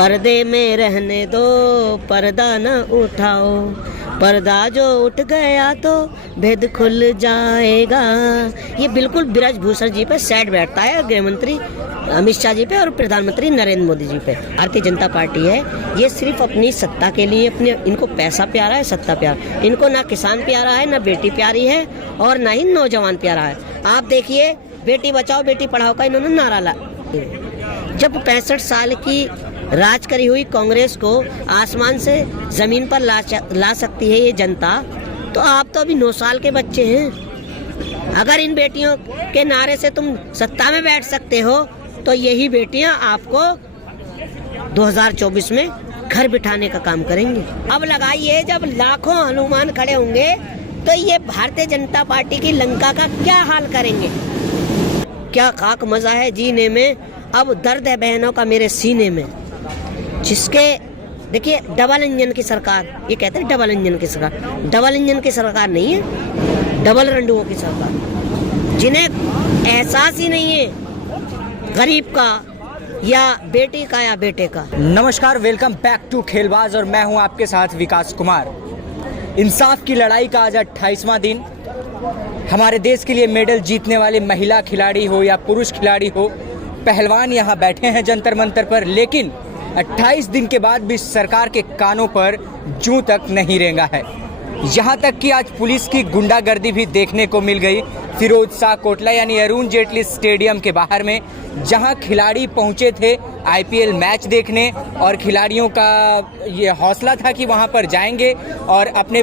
पर्दे में रहने दो, पर्दा न उठाओ, पर्दा जो उठ गया तो भेद खुल जाएगा। ये बिल्कुल ब्रजभूषण जी पे सेट बैठता है, गृह मंत्री अमित शाह जी पे और प्रधानमंत्री नरेंद्र मोदी जी पे। भारतीय जनता पार्टी है, ये सिर्फ अपनी सत्ता के लिए, अपने इनको पैसा प्यारा है, सत्ता प्यारा। इनको ना किसान प्यारा है, ना बेटी प्यारी है और ना ही नौजवान प्यारा है। आप देखिए, बेटी बचाओ बेटी पढ़ाओ का इन्होंने नारा ला। जब 65 साल की राज करी हुई कांग्रेस को आसमान से जमीन पर ला सकती है ये जनता, तो आप तो अभी 9 साल के बच्चे हैं। अगर इन बेटियों के नारे से तुम सत्ता में बैठ सकते हो, तो यही बेटियां आपको 2024 में घर बिठाने का काम करेंगी। अब लगाइए, जब लाखों हनुमान खड़े होंगे तो ये भारतीय जनता पार्टी की लंका का क्या हाल करेंगे। क्या खाक मजा है जीने में, अब दर्द है बहनों का मेरे सीने में। जिसके देखिए डबल इंजन की सरकार, ये कहते हैं डबल इंजन की सरकार, डबल इंजन की सरकार नहीं है, डबल रंडुओं की सरकार। जिन्हें एहसास ही नहीं है गरीब का या बेटी का या बेटे का। नमस्कार, वेलकम बैक टू खेलबाज और मैं हूं आपके साथ विकास कुमार। इंसाफ की लड़ाई का आज 28वां दिन। हमारे देश के लिए मेडल जीतने वाले महिला खिलाड़ी हो या पुरुष खिलाड़ी हो, पहलवान यहाँ बैठे हैं जंतर मंतर पर, लेकिन 28 दिन के बाद भी सरकार के कानों पर जूं तक नहीं रेंगा है। यहाँ तक कि आज पुलिस की गुंडागर्दी भी देखने को मिल गई फिरोज शाह कोटला यानी अरुण जेटली स्टेडियम के बाहर में, जहाँ खिलाड़ी पहुँचे थे IPL मैच देखने और खिलाड़ियों का ये हौसला था कि वहाँ पर जाएंगे और अपने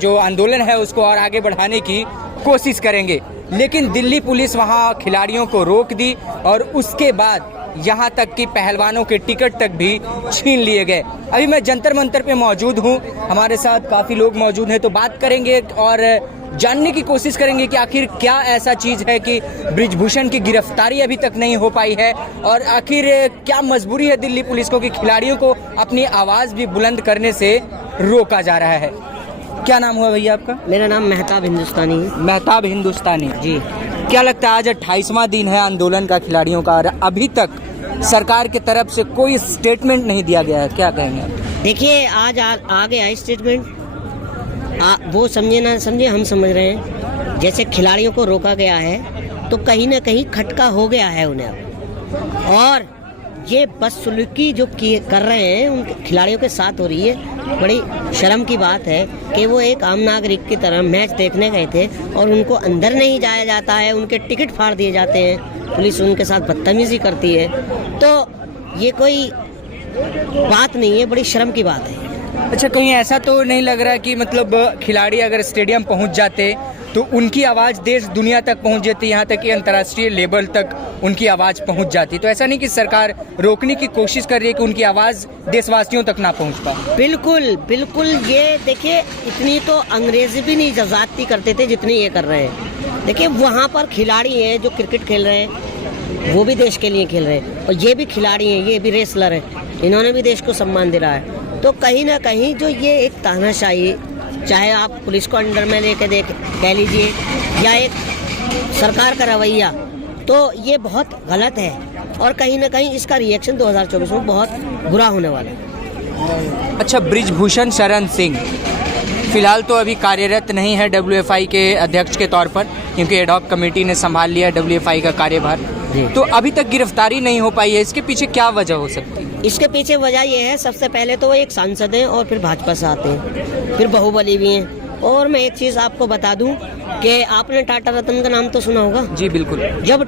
जो आंदोलन है उसको और आगे बढ़ाने की कोशिश करेंगे। लेकिन दिल्ली पुलिस वहाँ खिलाड़ियों को रोक दी और उसके बाद यहाँ तक कि पहलवानों के टिकट तक भी छीन लिए गए। अभी मैं जंतर मंतर पे मौजूद हूँ, हमारे साथ काफ़ी लोग मौजूद हैं, तो बात करेंगे और जानने की कोशिश करेंगे कि आखिर क्या ऐसा चीज़ है कि ब्रिजभूषण की गिरफ्तारी अभी तक नहीं हो पाई है और आखिर क्या मजबूरी है दिल्ली पुलिस को कि खिलाड़ियों को अपनी आवाज़ भी बुलंद करने से रोका जा रहा है। क्या नाम हुआ भैया आपका? मेरा नाम मेहताब हिंदुस्तानी है। मेहताब हिंदुस्तानी जी। क्या लगता है आज 28वां दिन है आंदोलन का खिलाड़ियों का और अभी तक सरकार की तरफ से कोई स्टेटमेंट नहीं दिया गया है, क्या कहेंगे आप? देखिए, आज आ गया स्टेटमेंट, वो समझे ना समझे हम समझ रहे हैं। जैसे खिलाड़ियों को रोका गया है तो कहीं ना कहीं खटका हो गया है उन्हें, और ये बदसलूकी जो कर रहे हैं उन खिलाड़ियों के साथ हो रही है। बड़ी शर्म की बात है कि वो एक आम नागरिक की तरह मैच देखने गए थे और उनको अंदर नहीं जाया जाता है, उनके टिकट फाड़ दिए जाते हैं, पुलिस उनके साथ बदतमीजी करती है। तो ये कोई बात नहीं है, बड़ी शर्म की बात है। अच्छा, कहीं ऐसा तो नहीं लग रहा कि मतलब खिलाड़ी अगर स्टेडियम पहुंच जाते तो उनकी आवाज़ देश दुनिया तक पहुंच जाती, यहाँ तक कि अंतर्राष्ट्रीय लेवल तक उनकी आवाज़ पहुंच जाती? तो ऐसा नहीं कि सरकार रोकने की कोशिश कर रही है कि उनकी आवाज़ देशवासियों तक ना पहुंच पाए? बिल्कुल बिल्कुल। ये देखिए, इतनी तो अंग्रेजी भी नहीं ज्यादती करते थे जितनी ये कर रहे हैं। देखिए, वहाँ पर खिलाड़ी हैं जो क्रिकेट खेल रहे हैं, वो भी देश के लिए खेल रहे हैं, और ये भी खिलाड़ी हैं, ये भी रेसलर हैं, इन्होंने भी देश को सम्मान दिलाया है। तो कहीं ना कहीं जो ये एक तानाशाही, चाहे आप पुलिस को अंडर में लेके कह लीजिए या एक सरकार का रवैया, तो ये बहुत गलत है और कहीं ना कहीं इसका रिएक्शन 2024 में बहुत बुरा होने वाला है। अच्छा, ब्रिजभूषण शरण सिंह फिलहाल तो अभी कार्यरत नहीं है WFI के अध्यक्ष के तौर पर, क्योंकि एडहॉक कमेटी ने संभाल लिया WFI का कार्यभार, तो अभी तक गिरफ्तारी नहीं हो पाई है। इसके पीछे क्या वजह हो सकती है? इसके पीछे वजह यह है, सबसे पहले तो वो एक सांसद हैं और फिर भाजपा से आते हैं, फिर बाहुबली भी हैं। और मैं एक चीज़ आपको बता दूं कि आपने टाटा रतन का नाम तो सुना होगा। जी बिल्कुल। जब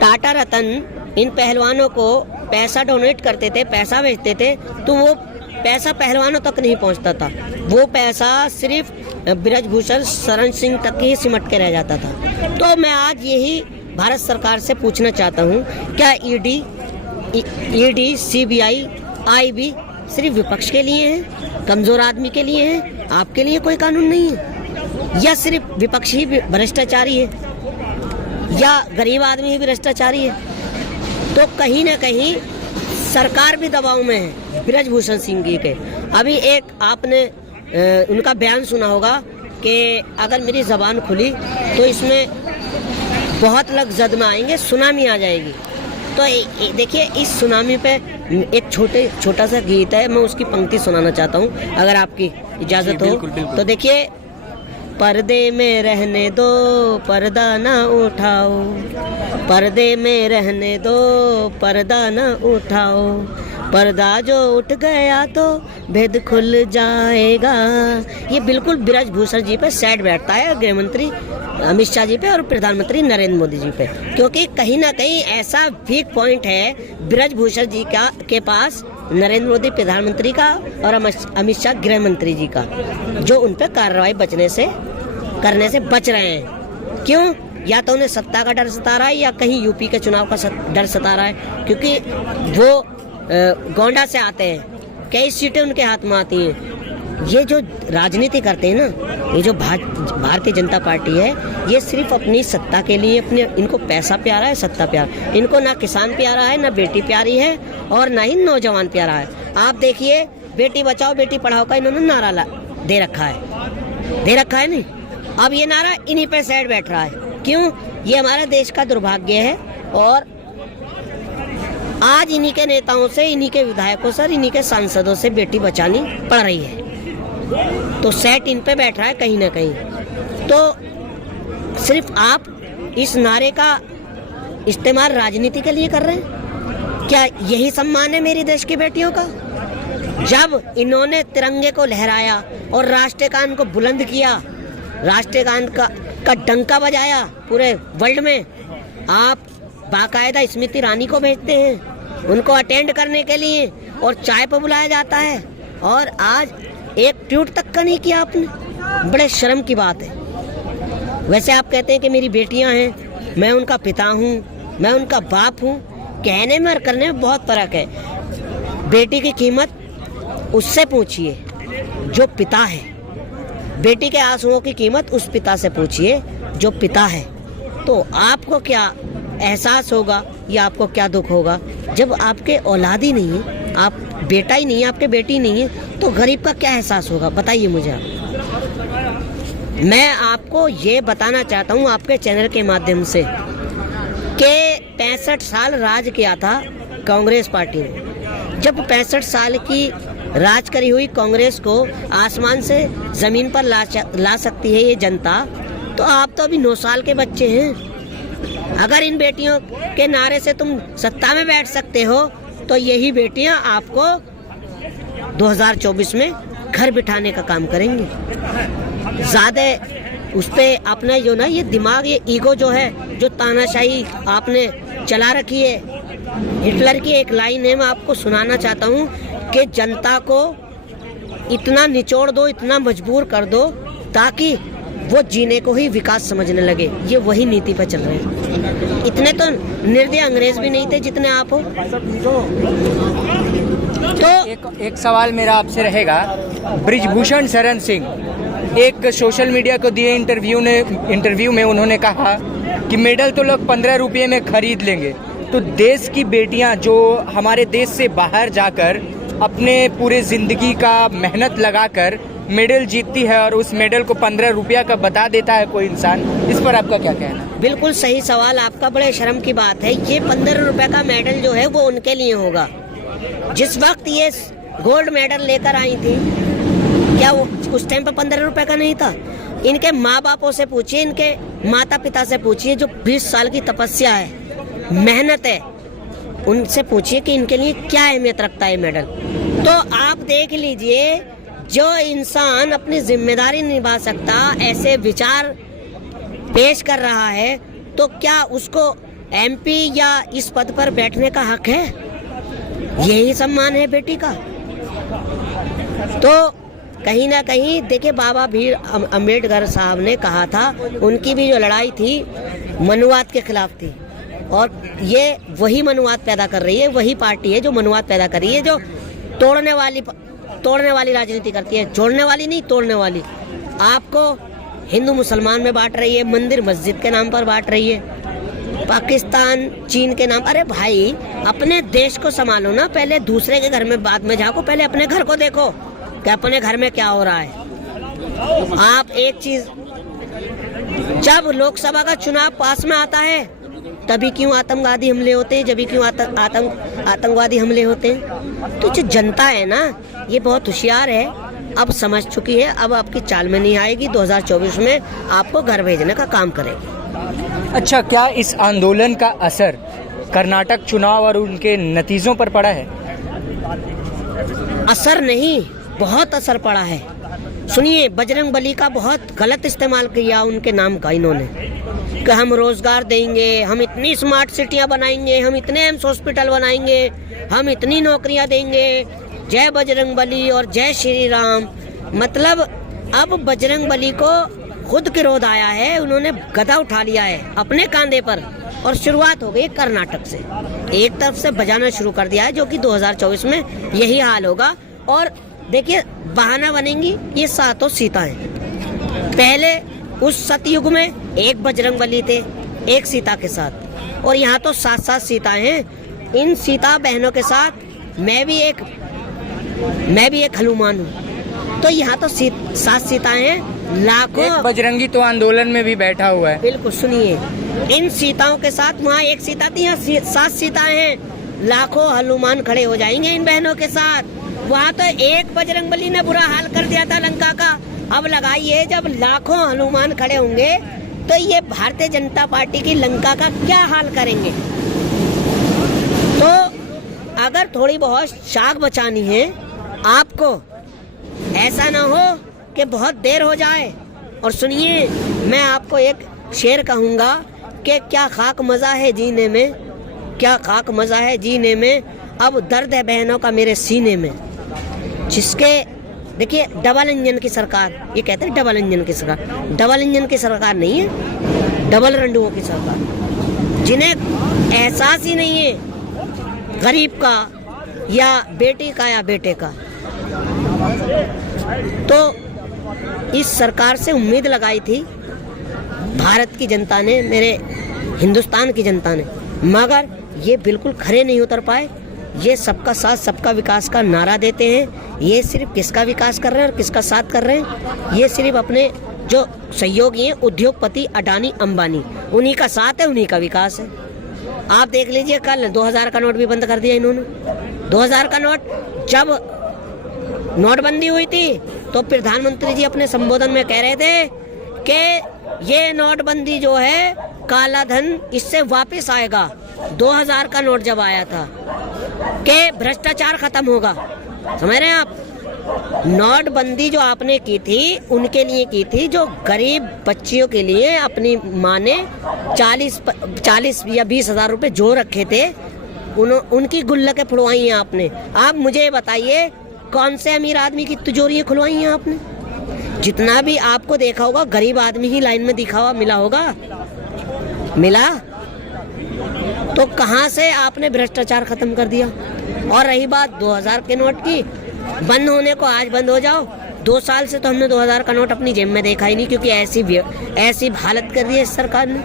टाटा रतन इन पहलवानों को पैसा डोनेट करते थे, पैसा भेजते थे, तो वो पैसा पहलवानों तक नहीं पहुंचता था, वो पैसा सिर्फ ब्रिजभूषण शरण सिंह तक ही सिमट के रह जाता था। तो मैं आज यही भारत सरकार से पूछना चाहता हूँ, क्या ED, CBI, IB सिर्फ विपक्ष के लिए है, कमजोर आदमी के लिए है, आपके लिए कोई कानून नहीं है? या सिर्फ विपक्ष ही भ्रष्टाचारी है या गरीब आदमी ही भ्रष्टाचारी है? तो कहीं ना कहीं सरकार भी दबाव में है ब्रिजभूषण सिंह जी के। अभी एक आपने उनका बयान सुना होगा कि अगर मेरी ज़बान खुली तो इसमें बहुत लोग जद में आएंगे, सुनामी आ जाएगी। तो देखिए, इस सुनामी पे एक छोटा सा गीत है, मैं उसकी पंक्ति सुनाना चाहता हूँ अगर आपकी इजाज़त हो। बिल्कुल, बिल्कुल। तो देखिए, पर्दे में रहने दो पर्दा ना उठाओ, पर्दे में रहने दो पर्दा ना उठाओ, पर्दा जो उठ गया तो भेद खुल जाएगा। ये बिल्कुल ब्रजभूषण जी पे सेट बैठता है, गृह मंत्री अमित शाह जी पे और प्रधानमंत्री नरेंद्र मोदी जी पे, क्योंकि कहीं ना कहीं ऐसा वीक पॉइंट है ब्रजभूषण जी के पास, नरेंद्र मोदी प्रधानमंत्री का और अमित शाह गृह मंत्री जी का, जो उन पर कार्रवाई करने से बच रहे हैं। क्यों? या तो उन्हें सत्ता का डर सता रहा है या कहीं यूपी के चुनाव का डर सता रहा है, क्योंकि वो गोंडा से आते हैं, कई सीटें उनके हाथ में आती हैं। ये जो राजनीति करते हैं ना, ये जो भारतीय जनता पार्टी है, ये सिर्फ अपनी सत्ता के लिए, इनको पैसा प्यारा है, सत्ता प्यारा, इनको ना किसान प्यारा है, ना बेटी प्यारी है और ना ही नौजवान प्यारा है। आप देखिए, बेटी बचाओ बेटी पढ़ाओ का इन्होंने नारा दे रखा है नहीं, अब ये नारा इन्हीं पे सेट बैठ रहा है। क्यों? ये हमारे देश का दुर्भाग्य है और आज इन्हीं के नेताओं से, इन्हीं के विधायकों से, इन्हीं के सांसदों से बेटी बचानी पड़ रही है, तो सेट इन पे बैठ रहा है कहीं ना कहीं। तो सिर्फ आप इस नारे का इस्तेमाल राजनीति के लिए कर रहे हैं? क्या यही सम्मान है मेरी देश की बेटियों का? जब इन्होंने तिरंगे को लहराया और राष्ट्रगान को बुलंद किया, राष्ट्रगान का डंका बजाया पूरे वर्ल्ड में, आप बाकायदा स्मृति ईरानी को भेजते हैं उनको अटेंड करने के लिए और चाय पर बुलाया जाता है, और आज एक ट्वीट तक का नहीं किया आपने। बड़े शर्म की बात है। वैसे आप कहते हैं कि मेरी बेटियां हैं, मैं उनका पिता हूं, मैं उनका बाप हूं, कहने में और करने में बहुत फर्क है। बेटी की कीमत उससे पूछिए जो पिता है, बेटी के आंसुओं की कीमत उस पिता से पूछिए जो पिता है। तो आपको क्या एहसास होगा या आपको क्या दुख होगा जब आपके औलाद ही नहीं है, आप बेटा ही नहीं है, आपके बेटी नहीं है, तो गरीब का क्या एहसास होगा? बताइए मुझे आप। मैं आपको ये बताना चाहता हूँ आपके चैनल के माध्यम से कि 65 साल राज किया था कांग्रेस पार्टी ने। जब 65 साल की राज करी हुई कांग्रेस को आसमान से जमीन पर ला सकती है ये जनता, तो आप तो अभी 9 साल के बच्चे हैं। अगर इन बेटियों के नारे से तुम सत्ता में बैठ सकते हो, तो यही बेटियां आपको 2024 में घर बिठाने का काम करेंगी। ज़्यादा उस पे अपना जो ना ये दिमाग, ये ईगो जो है, जो तानाशाही आपने चला रखी है। हिटलर की एक लाइन है, मैं आपको सुनाना चाहता हूँ कि जनता को इतना निचोड़ दो, इतना मजबूर कर दो ताकि वो जीने को ही विकास समझने लगे। ये वही नीति पर चल रहे हैं। इतने तो निर्दयी अंग्रेज भी नहीं थे जितने आप हो। तो एक सवाल मेरा आपसे रहेगा, ब्रिजभूषण शरण सिंह एक सोशल मीडिया को दिए इंटरव्यू में उन्होंने कहा कि मेडल तो लोग 15 रुपये में खरीद लेंगे, तो देश की बेटियां जो हमारे देश से बाहर जाकर अपने पूरे ज़िंदगी का मेहनत लगाकर मेडल जीतती है और उस मेडल को 15 रुपया का बता देता है कोई इंसान, इस पर आपका क्या कहना है? बिल्कुल सही सवाल आपका, बड़े शर्म की बात है। ये 15 रुपए का मेडल जो है वो उनके लिए होगा। जिस वक्त ये गोल्ड मेडल लेकर आई थी, क्या वो उस टाइम पर 15 रुपए का नहीं था? इनके माँ बापों से पूछिए, इनके माता पिता से पूछिए, जो 20 साल की तपस्या है, मेहनत है, उनसे पूछिए कि इनके लिए क्या अहमियत रखता है मेडल। तो आप देख लीजिए, जो इंसान अपनी जिम्मेदारी निभा सकता ऐसे विचार पेश कर रहा है, तो क्या उसको एमपी या इस पद पर बैठने का हक है? यही सम्मान है बेटी का। तो कहीं ना कहीं देखिए, बाबा भीम अम्बेडकर साहब ने कहा था, उनकी भी जो लड़ाई थी मनुवाद के खिलाफ थी, और ये वही मनुवाद पैदा कर रही है, वही पार्टी है जो मनुवाद पैदा कर रही है, जो तोड़ने वाली राजनीति करती है, जोड़ने वाली नहीं, तोड़ने वाली। आपको हिंदू मुसलमान में बांट रही है, मंदिर मस्जिद के नाम पर बांट रही है, पाकिस्तान चीन के नाम। अरे भाई, अपने देश को संभालो ना, पहले दूसरे के घर में बाद में झांको, पहले अपने घर को देखो कि अपने घर में क्या हो रहा है। आप एक चीज, जब लोकसभा का चुनाव पास में आता है तभी क्यों आतंकवादी हमले होते हैं, जब भी क्यों आतंकवादी हमले होते हैं। तो जो जनता है ना, ये बहुत होशियार है, अब समझ चुकी है, अब आपकी चाल में नहीं आएगी। 2024 में आपको घर भेजने का काम करेगी। अच्छा, क्या इस आंदोलन का असर कर्नाटक चुनाव और उनके नतीजों पर पड़ा है? असर नहीं, बहुत असर पड़ा है। सुनिए, बजरंग बली का बहुत गलत इस्तेमाल किया उनके नाम का इन्होंने, कि हम रोजगार देंगे, हम इतनी स्मार्ट सिटियां बनाएंगे, हम इतने एम्स हॉस्पिटल बनाएंगे, हम इतनी नौकरियां देंगे, जय बजरंग बली और जय श्री राम। मतलब अब बजरंग बली को खुद क्रोध आया है, उन्होंने गदा उठा लिया है अपने कांधे पर और शुरुआत हो गई कर्नाटक से। एक तरफ से बजाना शुरू कर दिया है, जो कि 2024 में यही हाल होगा। और देखिए, बहाना बनेंगी ये सातों सीताएं। पहले उस सतयुग में एक बजरंग बली थे एक सीता के साथ, और यहाँ तो 7 सीताएं हैं। इन सीता बहनों के साथ मैं भी एक हनुमान हूँ। तो यहाँ तो 7 सीताएं हैं, लाखों। एक बजरंगी तो आंदोलन में भी बैठा हुआ है। बिल्कुल, सुनिए, इन सीताओं के साथ वहाँ एक सीता थी, यहाँ 7 सीताएं हैं। लाखों हनुमान खड़े हो जाएंगे इन बहनों के साथ। वहाँ तो एक बजरंग बली ने बुरा हाल कर दिया था लंका का। अब लगाइए, जब लाखों हनुमान खड़े होंगे तो ये भारतीय जनता पार्टी की लंका का क्या हाल करेंगे। तो अगर थोड़ी बहुत शाख बचानी है आपको, ऐसा ना हो कि बहुत देर हो जाए। और सुनिए, मैं आपको एक शेर कहूँगा कि क्या खाक मज़ा है जीने में, क्या खाक मज़ा है जीने में, अब दर्द है बहनों का मेरे सीने में। जिसके देखिए, डबल इंजन की सरकार, ये कहते हैं डबल इंजन की सरकार, डबल इंजन की सरकार नहीं है, डबल रंडुओं की सरकार। जिन्हें एहसास ही नहीं है गरीब का या बेटी का या बेटे का। तो इस सरकार से उम्मीद लगाई थी भारत की जनता ने, मेरे हिंदुस्तान की जनता ने, मगर ये बिल्कुल खरे नहीं उतर पाए। ये सबका साथ सबका विकास का नारा देते हैं। ये सिर्फ किसका विकास कर रहे हैं और किसका साथ कर रहे हैं? ये सिर्फ अपने जो सहयोगी हैं, उद्योगपति अडानी अंबानी, उन्हीं का साथ है, उन्हीं का विकास है। आप देख लीजिए, कल 2000 का नोट भी बंद कर दिया इन्होंने। 2000 का नोट, जब नोटबंदी हुई थी तो प्रधानमंत्री जी अपने संबोधन में कह रहे थे कि ये नोटबंदी जो है, काला धन इससे वापस आएगा। 2000 का नोट जब आया था कि भ्रष्टाचार खत्म होगा। समझ रहे हैं आप? नोटबंदी जो आपने की थी, उनके लिए की थी जो गरीब बच्चियों के लिए अपनी माँ ने 40 या 20 हजार रुपए जो रखे थे, उनकी गुल्लकें खुलवाई हैं आपने। आप मुझे बताइए, कौन से अमीर आदमी की तिजोरियां खुलवाई हैं आपने? जितना भी आपको देखा होगा, गरीब आदमी ही लाइन में दिखा हुआ मिला होगा। मिला तो कहाँ से आपने भ्रष्टाचार खत्म कर दिया? और रही बात 2000 के नोट की, बंद होने को आज बंद हो जाओ। 2 साल से तो हमने 2000 का नोट अपनी जेब में देखा ही नहीं, क्योंकि ऐसी हालत कर दी है इस सरकार ने,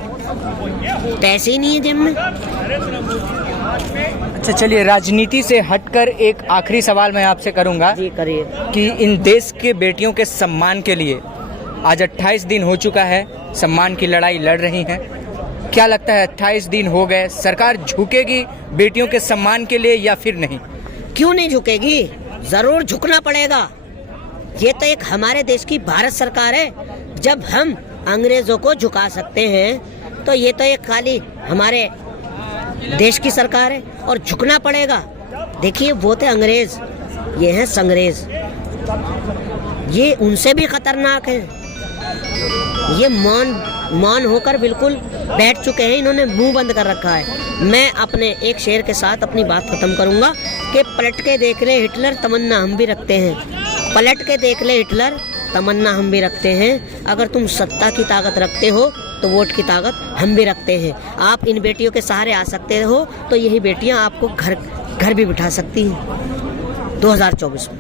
पैसे ही नहीं है जेब में। अच्छा, चलिए, राजनीति से हटकर एक आखिरी सवाल मैं आपसे करूंगा। जी करिए। कि इन देश के बेटियों के सम्मान के लिए आज 28 दिन हो चुका है, सम्मान की लड़ाई लड़ रही हैं। क्या लगता है, 28 दिन हो गए, सरकार झुकेगी बेटियों के सम्मान के लिए या फिर नहीं? क्यों नहीं झुकेगी? जरूर झुकना पड़ेगा। ये तो एक हमारे देश की भारत सरकार है। जब हम अंग्रेजों को झुका सकते हैं तो ये तो एक खाली हमारे देश की सरकार है, और झुकना पड़ेगा। देखिए, वो थे अंग्रेज, ये हैं संग्रेज। ये उनसे भी खतरनाक है। ये मौन होकर बिल्कुल बैठ चुके हैं, इन्होंने मुंह बंद कर रखा है। मैं अपने एक शेर के साथ अपनी बात खत्म करूंगा कि पलट के देख ले हिटलर, तमन्ना हम भी रखते हैं। पलट के देख ले हिटलर, तमन्ना हम भी रखते हैं। अगर तुम सत्ता की ताकत रखते हो तो वोट की ताकत हम भी रखते हैं। आप इन बेटियों के सहारे आ सकते हो तो यही बेटियां आपको घर भी बिठा सकती हैं 2024 में।